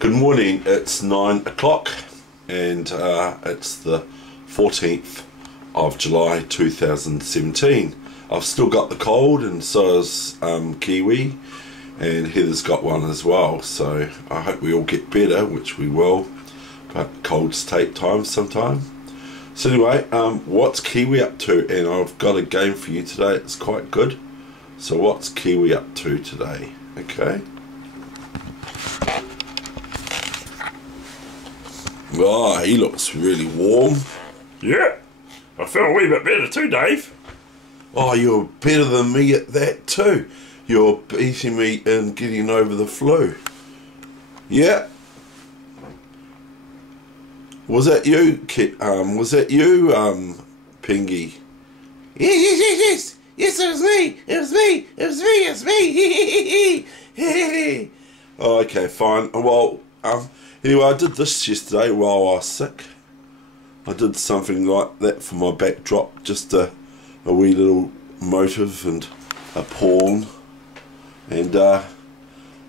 Good morning, it's 9 o'clock and it's the 14th of July 2017. I've still got the cold and so has Kiwi, and Heather's got one as well, so I hope we all get better, which we will, but colds take time sometime. So anyway, what's Kiwi up to? And I've got a game for you today, it's quite good. So what's Kiwi up to today? Okay. Oh, he looks really warm. Yeah, I feel a wee bit better too, Dave. Oh, you're better than me at that too. You're beating me in getting over the flu. Yeah. Was that you, Pingy? Yes. Yes, it was me. It was me. Oh, okay, fine. Well, anyway, I did this yesterday while I was sick. I did something like that for my backdrop, just a wee little motive and a pawn. And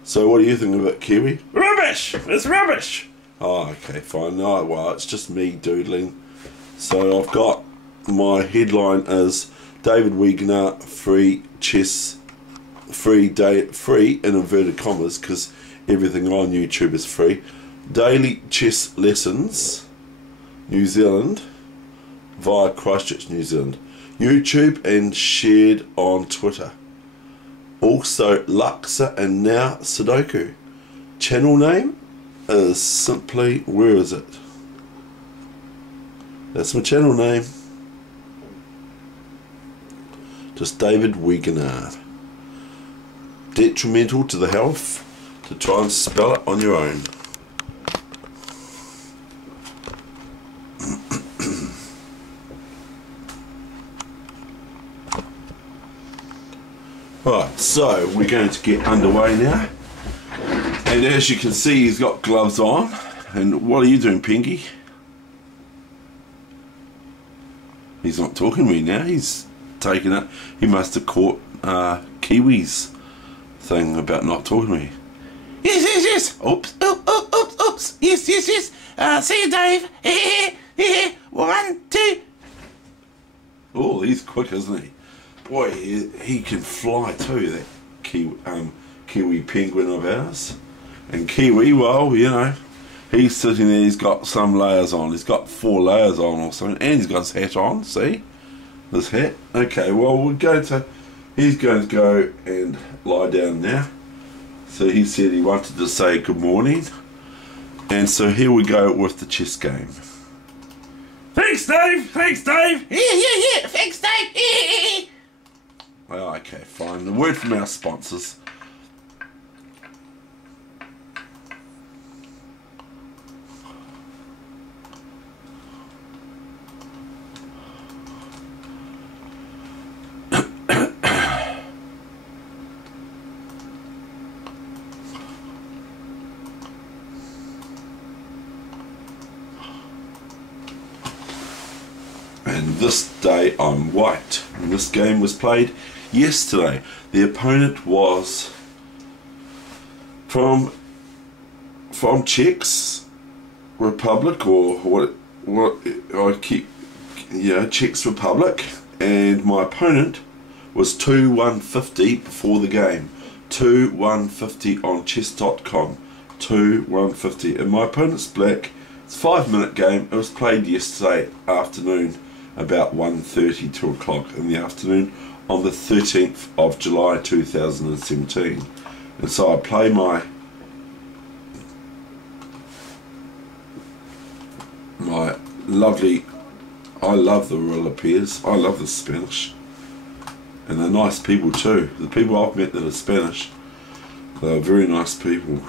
so what do you think of it, Kiwi? Rubbish! It's rubbish! Oh, okay, fine. No, well, it's just me doodling. So I've got, my headline is David Weegenaar free chess, free in inverted commas, because everything on YouTube is free. Daily chess lessons, New Zealand, via Christchurch, New Zealand. YouTube and shared on Twitter. Also Luxa and now Sudoku. Channel name is simply, where is it? That's my channel name. Just David Weegenaar. Detrimental to the health to try and spell it on your own. Right, so we're going to get underway now. And as you can see, he's got gloves on. And what are you doing, Pinky? He's not talking to me now, he's taken it. He must have caught Kiwi's thing about not talking to me. Yes. Oops. Yes. See you, Dave. 1, 2. Oh, he's quick, isn't he? Boy, he can fly too, that Kiwi penguin of ours. And Kiwi, well, you know, he's sitting there, he's got some layers on. He's got 4 layers on or something. And he's got his hat on, see? This hat. Okay, well, he's going to go and lie down now. So he said he wanted to say good morning. And so here we go with the chess game. Thanks, Dave! Yeah. Thanks, Dave. Well, okay, fine. The word from our sponsors. And this day I'm white. And this game was played yesterday. The opponent was from Czech Republic, or Czech Republic, and my opponent was 2-150 before the game. 2-150 on chess.com. 2-150. And my opponent's black. It's a 5-minute game. It was played yesterday afternoon, about 1:30, 2 o'clock in the afternoon, on the 13th of July 2017. And so I play my lovely, I love the Europeans, I love the Spanish, and they're nice people too. The people I've met that are Spanish, they're very nice people.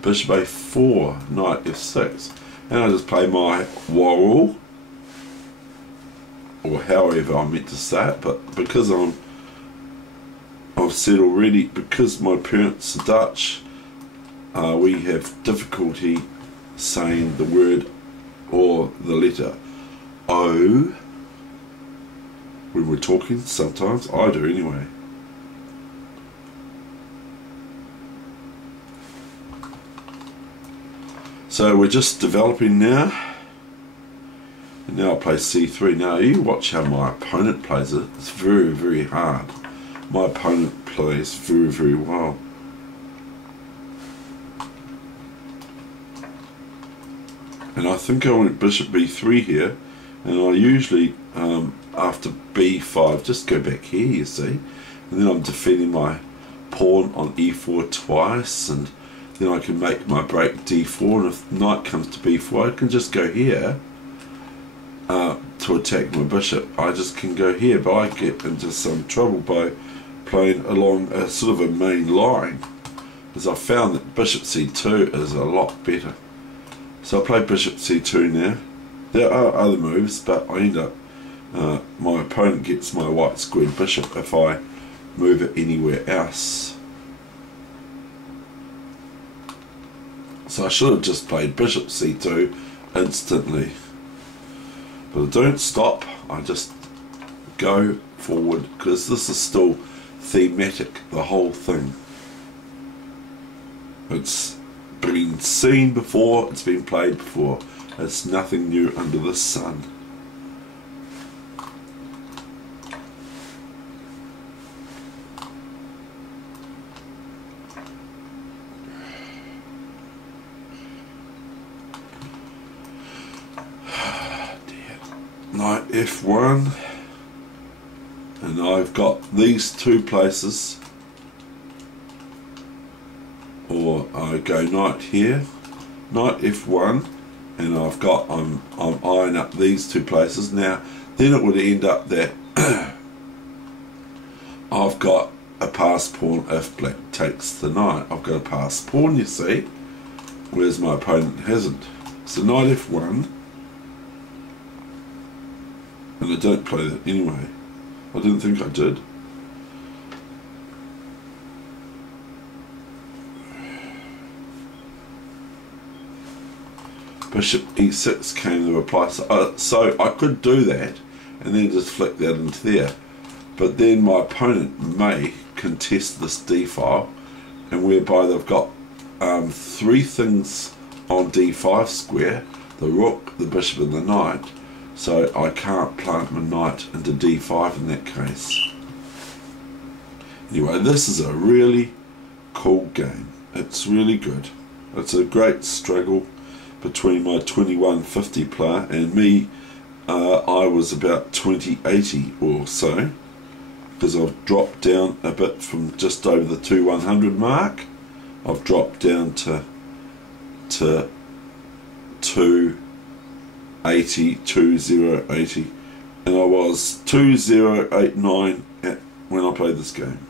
Bishop A4, knight F6, and I just play my warrel, or however I meant to say it, but because I've said already, because my parents are Dutch, we have difficulty saying the word or the letter O when we're talking. Sometimes I do anyway. So we're just developing now. And now I play c3. Now you watch how my opponent plays it. It's very, very hard. My opponent plays very, very well. And I think I went bishop b3 here. And I usually, after b5, just go back here, you see. And then I'm defending my pawn on e4 twice. And then I can make my break d4. And if knight comes to b4, I can just go here to attack my bishop. I just can go here, but I get into some trouble by playing along a sort of a main line. Because I found that bishop c2 is a lot better. So I play bishop c2 now. There are other moves, but I end up, my opponent gets my white squared bishop if I move it anywhere else. So I should have just played bishop c2 instantly. But I don't stop, I just go forward, because this is still thematic, the whole thing. It's been seen before, it's been played before. It's nothing new under the sun. Knight f1, and I've got these two places, or I go knight here, knight f1, and I've got, I'm eyeing up these two places. Now then it would end up that I've got a passed pawn if black takes the knight. I've got a passed pawn, you see, whereas my opponent hasn't. So knight f1, and I don't play that anyway. I didn't think I did. Bishop e6 came to reply. So I could do that and then just flick that into there. But then my opponent may contest this d-file, and whereby they've got three things on d5 square, the rook, the bishop and the knight. So I can't plant my knight into d5 in that case. Anyway, this is a really cool game. It's really good. It's a great struggle between my 2150 player and me. I was about 2080 or so, because I've dropped down a bit from just over the 2100 mark. I've dropped down to 2080, and I was 2089 when I played this game.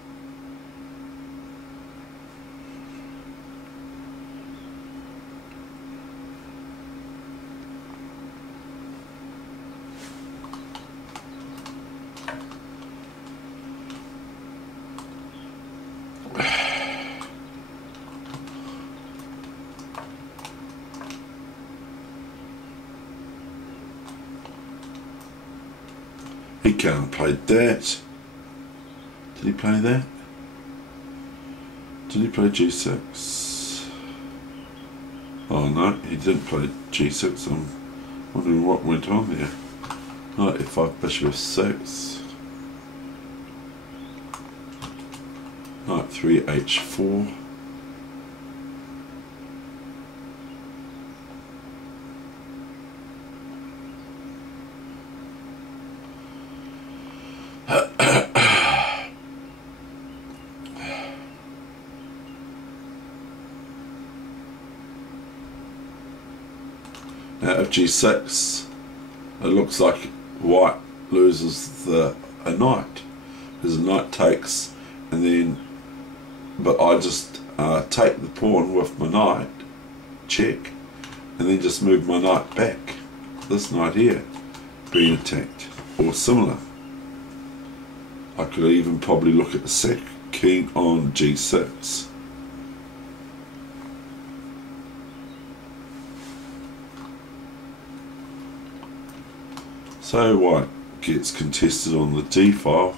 He can't play that. Did he play that? Did he play g6? Oh no, he didn't play g6. I'm wondering what went on there. Knight f5, bishop f6. Knight 3, h4. Now if g6, it looks like white loses a knight, because the knight takes, and then, but I just take the pawn with my knight, check, and then just move my knight back. This knight here being attacked, or similar. I could even probably look at the second king on g6. So white gets contested on the d-file,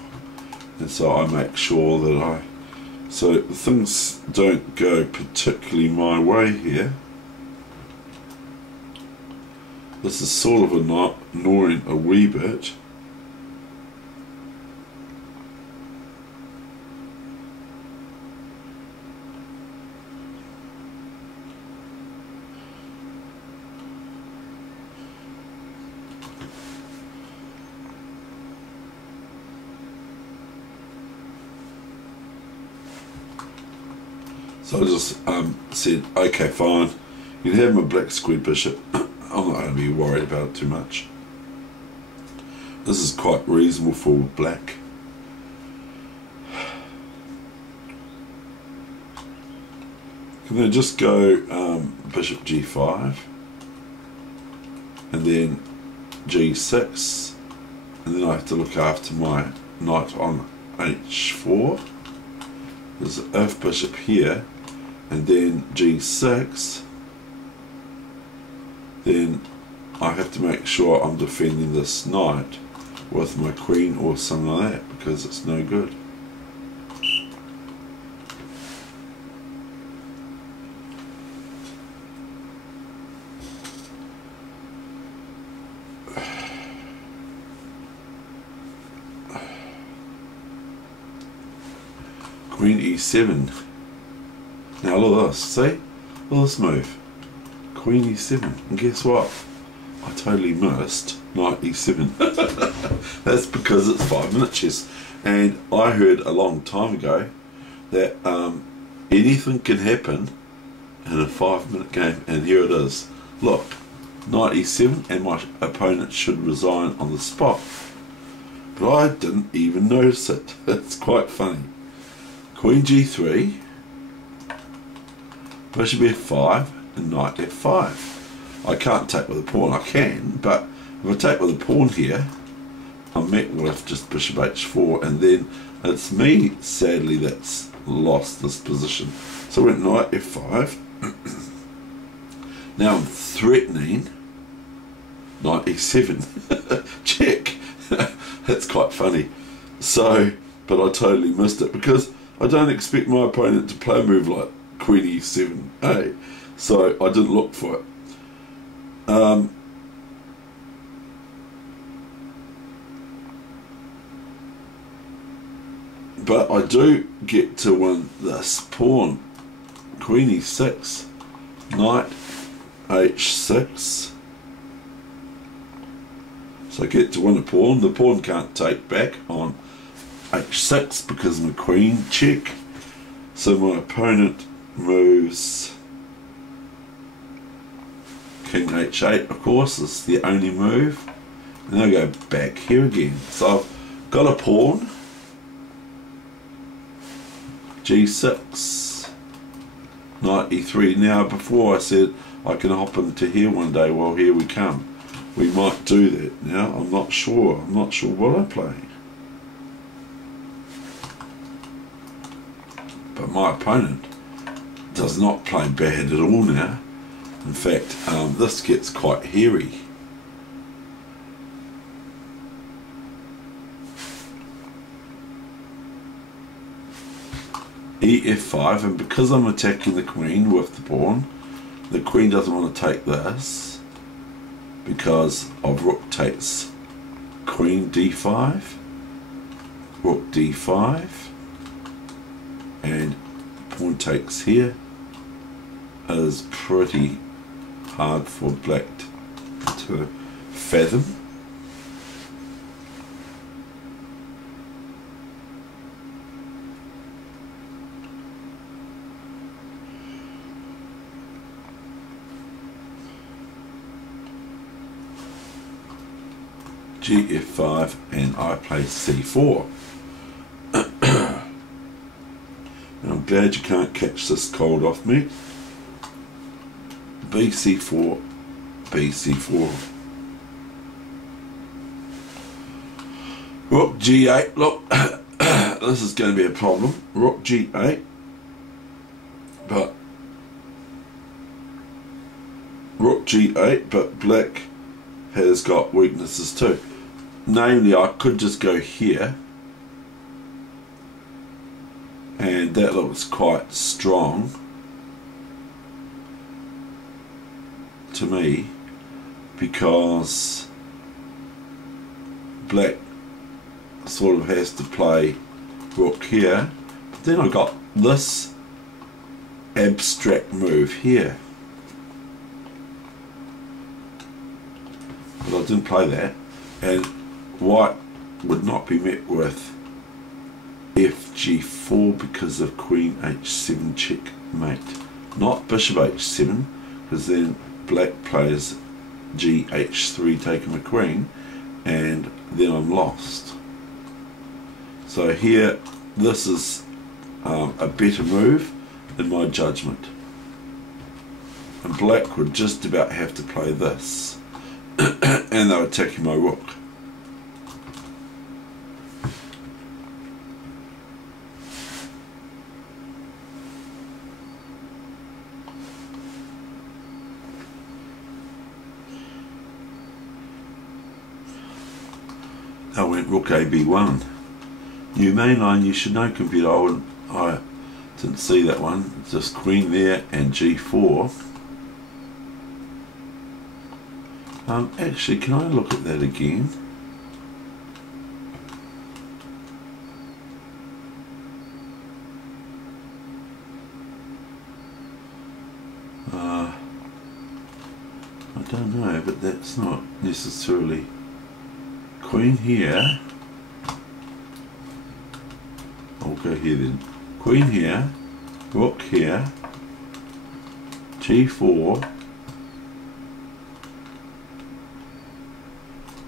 and so I make sure that so things don't go particularly my way here. This is sort of annoying a wee bit. So I just said, okay, fine, you can have my black square bishop. I'm not going to be worried about it too much. This is quite reasonable for black. Can I just go bishop g5 and then g6, and then I have to look after my knight on h4. There's an f bishop here, and then g6. Then I have to make sure I'm defending this knight with my queen or something like that, because it's no good. Queen e7. Now look at this, see? Look at this move. Queen e7. And guess what? I totally missed knight e7. That's because it's 5-minute chess. And I heard a long time ago that anything can happen in a 5-minute game. And here it is. Look, knight e7, and my opponent should resign on the spot. But I didn't even notice it. It's quite funny. Queen g3, bishop f5, and knight f5. I can't take with a pawn. I can, but if I take with a pawn here, I'm met with just bishop h4, and then it's me, sadly, that's lost this position. So I went knight f5. Now I'm threatening knight e7. Check. That's quite funny. So, but I totally missed it, because I don't expect my opponent to play a move like queen e7, hey? So I didn't look for it. But I do get to win this pawn. Queen e6, knight h6. So I get to win a pawn. The pawn can't take back on h6 because my queen, check. So my opponent moves king h8, of course, it's the only move. And I go back here again. So I've got a pawn, g6, knight e3. Now before I said I can hop into here one day. Well, here we come. We might do that now. I'm not sure. I'm not sure what I play. But my opponent does not play bad at all now. In fact, this gets quite hairy. ef5, and because I'm attacking the queen with the queen doesn't want to take this because of rook takes queen d5, rook d5, and pawn takes here is pretty hard for black to fathom. Gf5, and I play c4. And I'm glad you can't catch this cold off me. bc4, bc4. Rook g8, look, this is going to be a problem. Rook g8, but rook g8, but black has got weaknesses too. Namely, I could just go here, and that looks quite strong to me. because black sort of has to play rook here. But then I got this abstract move here, but I didn't play that, and white would not be met with FG4 because of Queen H7 checkmate, not Bishop H7, because then black plays GH3 taking my queen, and then I'm lost. So here, this is a better move in my judgment, and black would just about have to play this and they were attacking my rook. I went rook AB1. New main line, you should know, computer. I didn't see that one. Just queen there and G4. Actually, can I look at that again? I don't know, but that's not necessarily queen here. I'll go here then. Queen here, rook here, G4,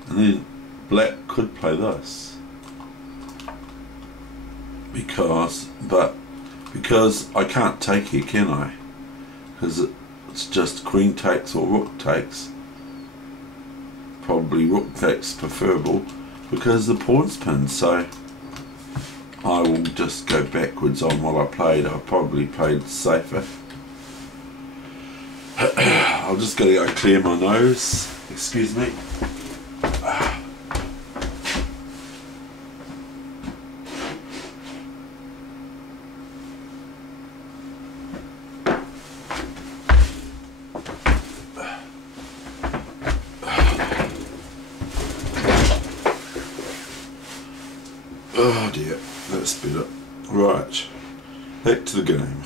and then black could play this because I can't take here, can I? Because it's just queen takes or rook takes. Probably rook takes preferable because the pawn's pinned, so I will just go backwards on what I played. I probably played safer. I'm just going to go clear my nose. Excuse me. Oh dear, that's better. Right, back to the game.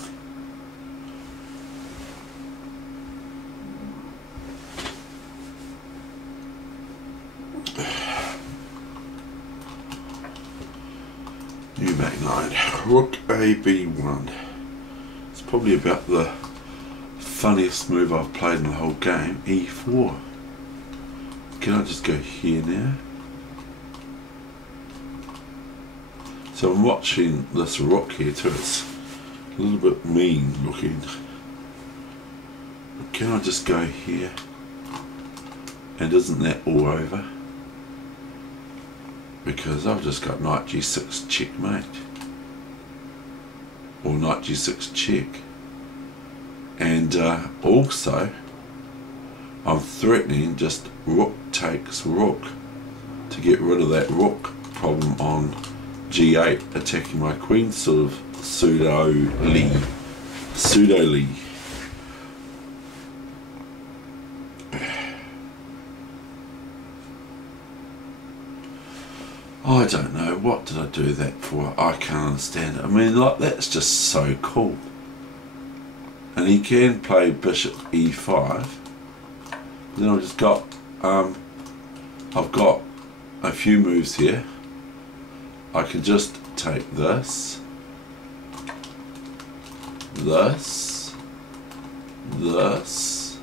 New main line, rook AB1. It's probably about the funniest move I've played in the whole game. E4. Can I just go here now? So I'm watching this rook here too. It's a little bit mean looking. But can I just go here? And isn't that all over? Because I've just got knight G6 checkmate. Or knight G6 check. And also, I'm threatening just rook takes rook to get rid of that rook problem on G8, attacking my queen, sort of pseudo-ly. I don't know, what did I do that for? I can't understand it. I mean, like, that's just so cool. And he can play bishop E5. Then I've just got, I've got a few moves here. I can just take this, this, this,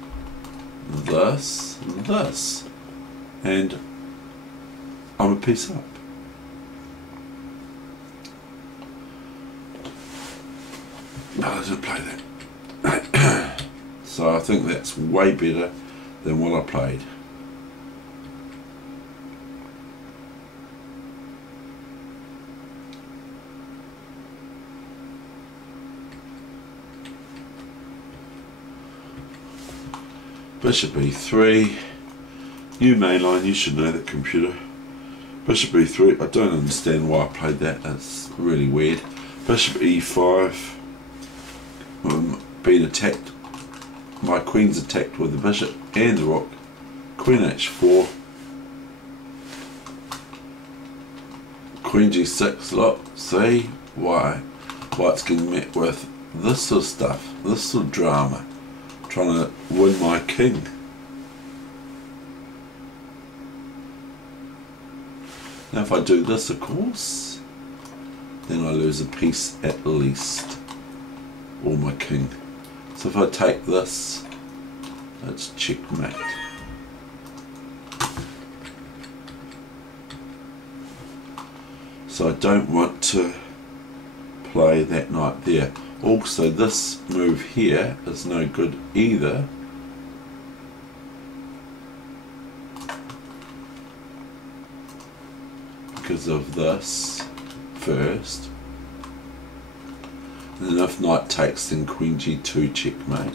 this, this, and I'm a piece up. I didn't play that. So I think that's way better than what I played. Bishop E3, new main line, you should know that, computer. Bishop E3, I don't understand why I played that, that's really weird. Bishop E5, being attacked, my queen's attacked with the bishop and the rook, Queen H4, Queen G6. Look, see why it's getting met with this sort of stuff, this sort of drama, trying to win my king. Now if I do this, of course, then I lose a piece at least, or my king. So if I take this, it's checkmate. So I don't want to play that knight there. Also, this move here is no good either. Because of this first. And then if knight takes, then queen g2 checkmate.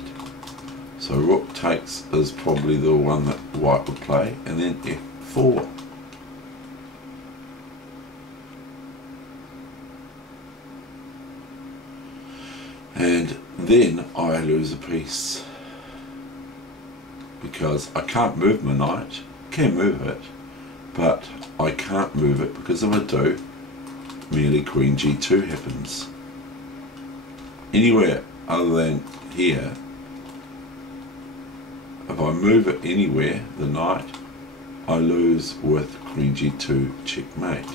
So rook takes is probably the one that white would play, and then f4. And then I lose a piece because I can't move my knight. I can move it, but I can't move it because if I do, merely queen g2 happens. Anywhere other than here, if I move it anywhere, the knight, I lose with queen g2 checkmate.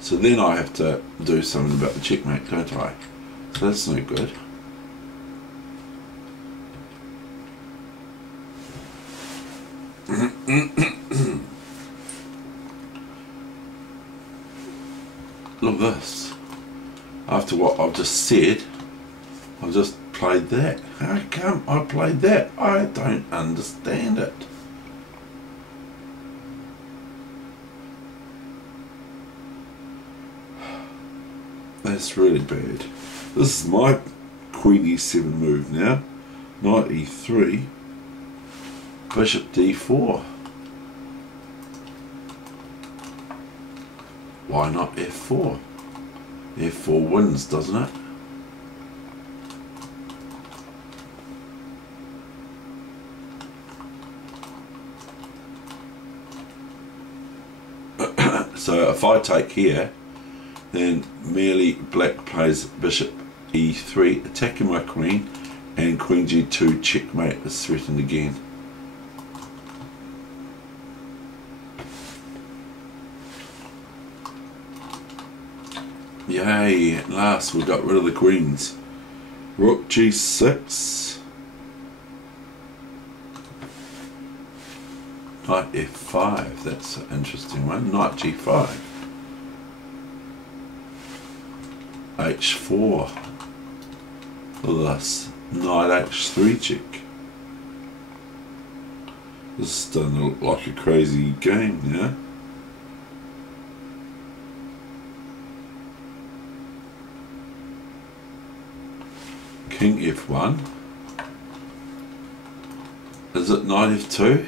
So then I have to do something about the checkmate, don't I? So that's no good. Look at this. After what I've just said, I've just played that. How come I played that? I don't understand it. That's really bad. This is my queen e7 move now. Knight e3, bishop d4. Why not f4? f4 wins, doesn't it? So if I take here, then merely black plays bishop e3, attacking my queen, and queen g2 checkmate is threatened again. Yay, at last we got rid of the queens. Rook g6, knight f5, that's an interesting one. Knight g5, h4, thus knight h3 check. This is starting to look like a crazy game now. King f1. Is it knight f2?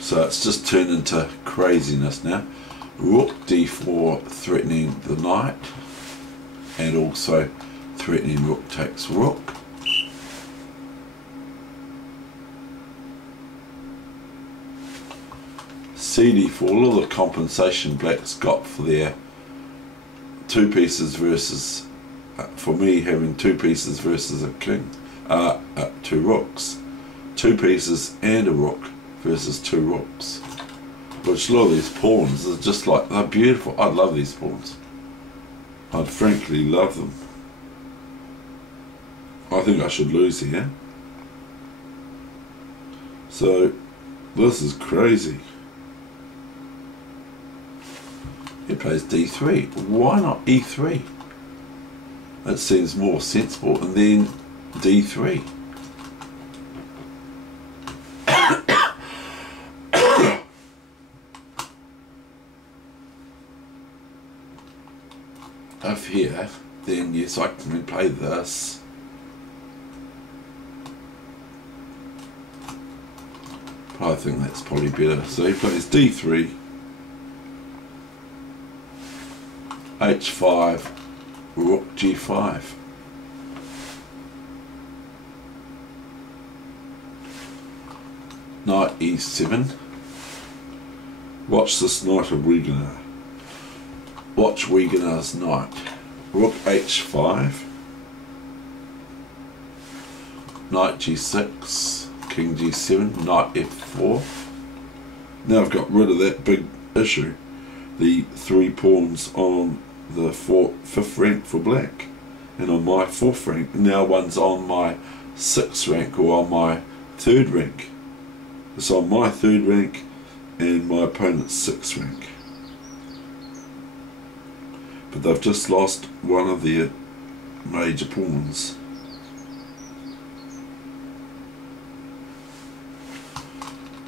So it's just turned into craziness now. Rook d4 threatening the knight, and also threatening rook takes rook. cd4, all the compensation black's got for their two pieces versus, for me having two pieces versus a king, two rooks. Two pieces and a rook versus two rooks. Which a lot of these pawns are just like, they're beautiful. I love these pawns. I'd frankly love them. I think I should lose here. So this is crazy. He plays d3. Why not e3? That seems more sensible. And then d3. If here, then yes, I can play this. I think that's probably better. So he plays D3, H5, Rook G5. Knight E7. Watch this knight of Weegenaar. Watch Weegenaar's knight. Rook H5. Knight G6. King G7. Knight F4. Now I've got rid of that big issue. The 3 pawns on the 5th rank for black. And on my 4th rank. Now one's on my 6th rank or on my 3rd rank. It's on my 3rd rank and my opponent's 6th rank. But they've just lost one of their major pawns.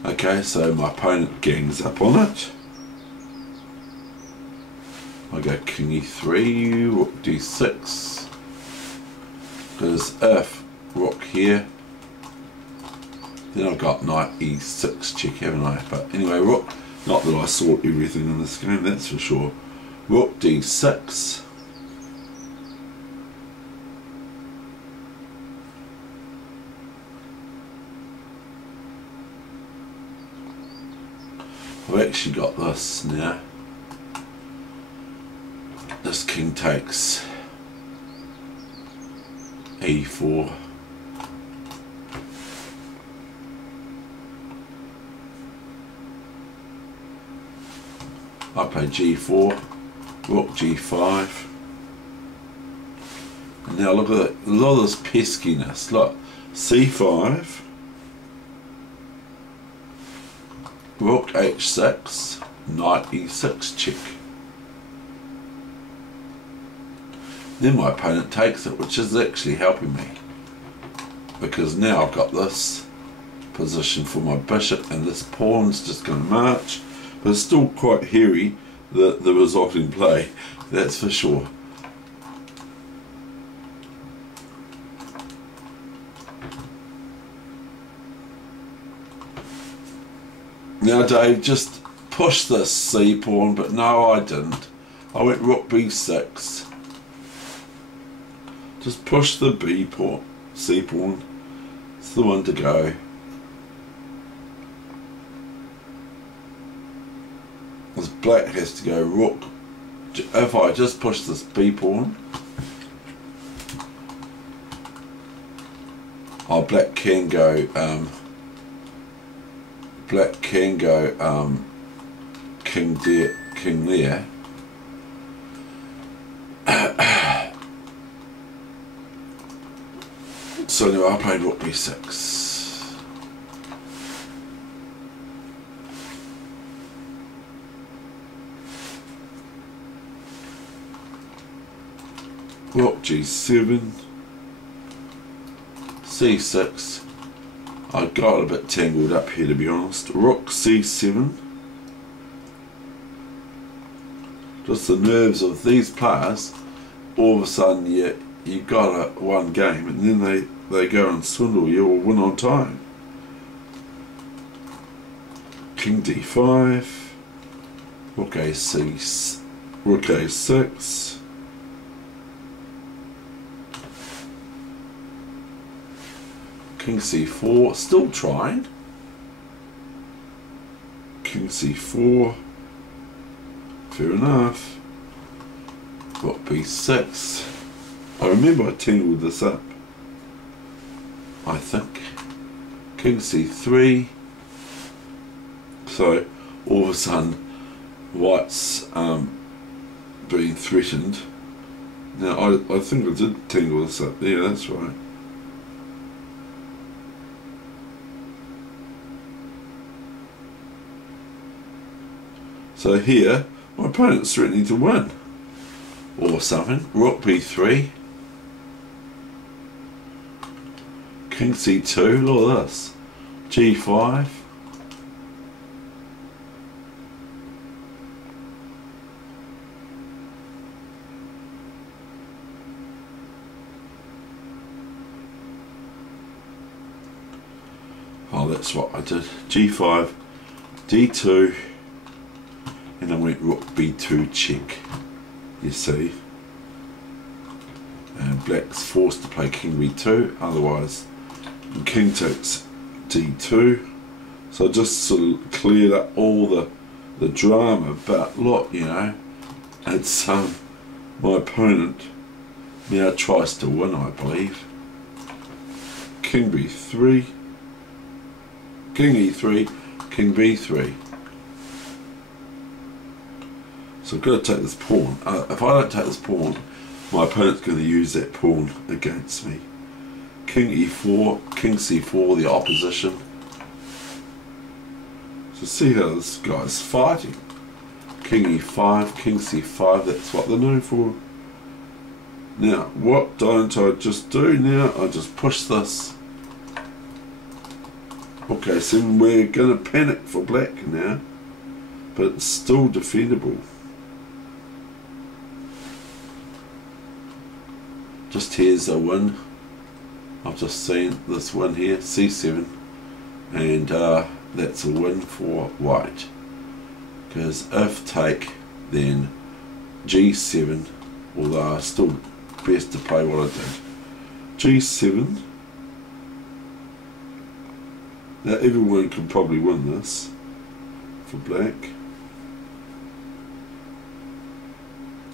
Okay, so my opponent gangs up on it. I go King E3, Rook D6. Because if Rook here, then I've got Knight E6 check, haven't I? But anyway, Rook, not that I sort everything in this game, that's for sure. Rook D6. I've actually got this now. This king takes E4. I play G4, Rook G5. And now look at that, a lot of this peskiness. Look, C5, Rook H6, Knight E6 check. Then my opponent takes it, which is actually helping me. Because now I've got this position for my bishop and this pawn's just going to march. But it's still quite hairy, the resulting play, that's for sure. Now Dave, just push this C pawn, but no I didn't. I went Rook B6. Just push the B pawn, C pawn. It's the one to go. This black has to go Rook. If I just push this B pawn, oh, black can go. Black can go. King there, king there. So anyway, I played Rook B6. Rook G7, C6. I got a bit tangled up here to be honest. Rook C7. Just the nerves of these players. All of a sudden you got one game and then they go and swindle you or win on time. King D5. Rook A6. Rook A6. King C4, still trying. King C4, fair enough. Rook B6. I remember I tangled this up, I think. King C3. So all of a sudden, White's being threatened. Now I think I did tangle this up. Yeah, that's right. So here, my opponent's threatening to win. Or something. Rook B3. King C2, look at this. G5. Oh, that's what I did. G5, D2, and I went rook B2 check. You see. And black's forced to play king B2, otherwise king takes D2. So I just sort of cleared up all the drama, but look, you know, it's my opponent now tries to win, I believe. King B3, King E3, King B3. So I've got to take this pawn. If I don't take this pawn, my opponent's going to use that pawn against me. King E4, King C4, the opposition. So see how this guy's fighting. King E5, King C5, that's what they're known for. Now, what don't I just do now? I just push this. Okay, so we're going to panic for black now, but it's still defendable. Just here's a win. I've just seen this win here, C7, and that's a win for white. Because if take, then G7, although I still best to play what I did. G7. Now everyone can probably win this for black.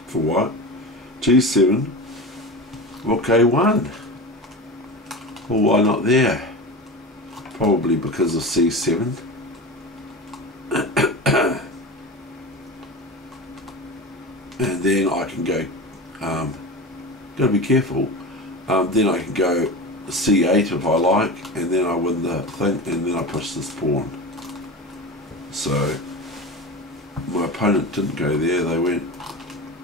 For white. G7. Rook A1. Well, why not there? Probably because of C7. And then I can go, gotta be careful, then I can go C8 if I like, and then I win the thing, and then I push this pawn. So my opponent didn't go there, they went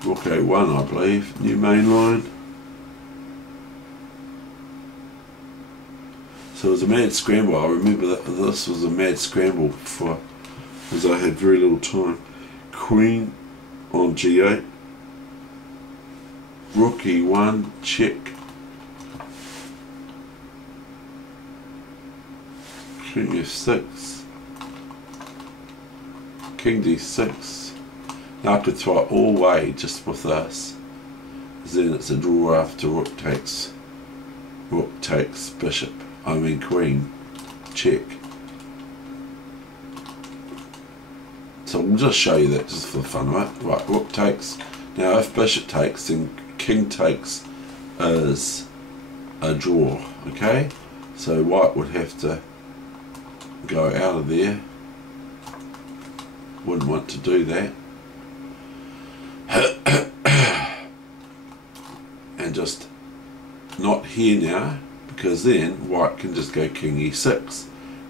Rook A1, I believe, new main line. So it was a mad scramble. I remember that this was a mad scramble because I had very little time. Queen on G8, Rook E1, check, King F6, King D6. Now I could throw it all way just with this. Then it's a draw after Rook takes Bishop. I mean Queen, check. So we'll just show you that just for fun, right? Right, Rook takes. Now if Bishop takes, then King takes is a draw, okay? So white would have to go out of there. Wouldn't want to do that. And just not here now, because then white can just go King E6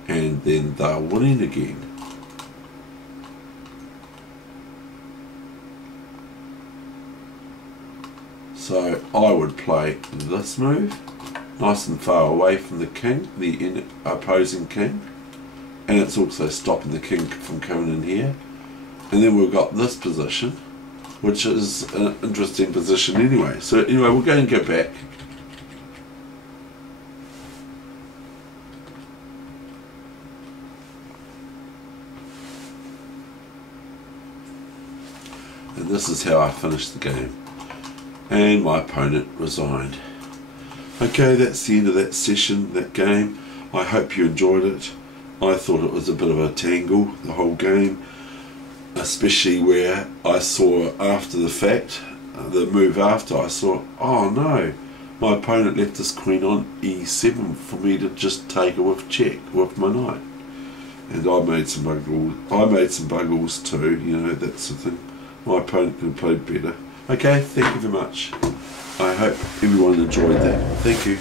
and then they're winning again. So I would play this move, nice and far away from the king, the opposing king, and it's also stopping the king from coming in here. And then we've got this position, which is an interesting position anyway. So anyway, we're going to go back. And this is how I finished the game. And my opponent resigned. Okay, that's the end of that session, that game. I hope you enjoyed it. I thought it was a bit of a tangle, the whole game, especially where I saw after the fact, the move after, I saw, oh no, my opponent left this queen on E7 for me to just take it with check, with my knight. And I made some buggles too, you know, that's the thing. My opponent could have played better. Okay, thank you very much. I hope everyone enjoyed that. Thank you.